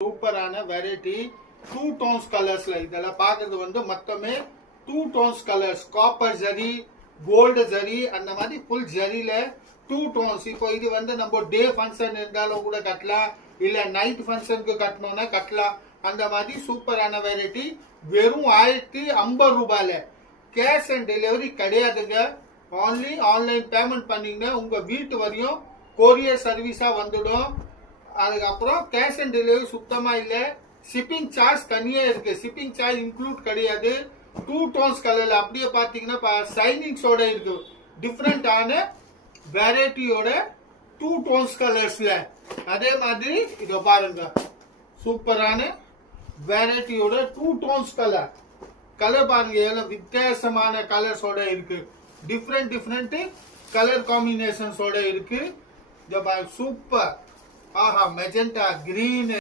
சூப்பரான variety 2 don'ts கலர்ஸ்ல இதெல்லாம் பாக்குறது வந்து மொத்தமே 2 tones colours copper zari gold zari அந்த மாதிரி ஃபுல் ஜரியில 2 டோன்ஸ். இப்போ இது வந்து நம்ம டே ஃபங்க்ஷன் இருந்தாலும் கூட கட்டலாம், இல்ல நைட் ஃபங்க்ஷனுக்கு கட்டணும்னா கட்டலாம். அந்த மாதிரி சூப்பரான வெரைட்டி வெறும் 1050 ரூபாயில. கேஷ் அண்ட் டெலிவரி கிடையாதுங்க. ஆன்லி ஆன்லைன் பேமெண்ட் பண்ணீங்கன்னா உங்க வீட்டு வரையும் கொரியர் சர்வீஸா வந்துடும். அதுக்கப்புறம் கேஷ் அண்ட் டெலிவரி சுத்தமா இல்ல. ஷிப்பிங் சார்ஜ் தனியா இருக்கு, ஷிப்பிங் சார்ஜ் இன்க்ளூட் கிடையாது. 2 டோன்ஸ் கலர்ல அப்படியே பாத்தீங்கன்னா சைனிங்ஸோட இருக்கு. டிஃப்ரெண்டான வெரைட்டியோட 2 டோன்ஸ் கலர்ஸ்ல. அதே மாதிரி இதோ பாருங்க, சூப்பரான வெரைட்டியோட 2 டோன்ஸ் கலர் பாருங்க, எவ்வளவு வித்தியாசமான கலர்ஸோட இருக்கு. டிஃப்ரெண்ட் கலர் காம்பினேஷன்ஸோட இருக்கு. சூப்பர். ஆஹா, மெஜெண்டா, கிரீன்,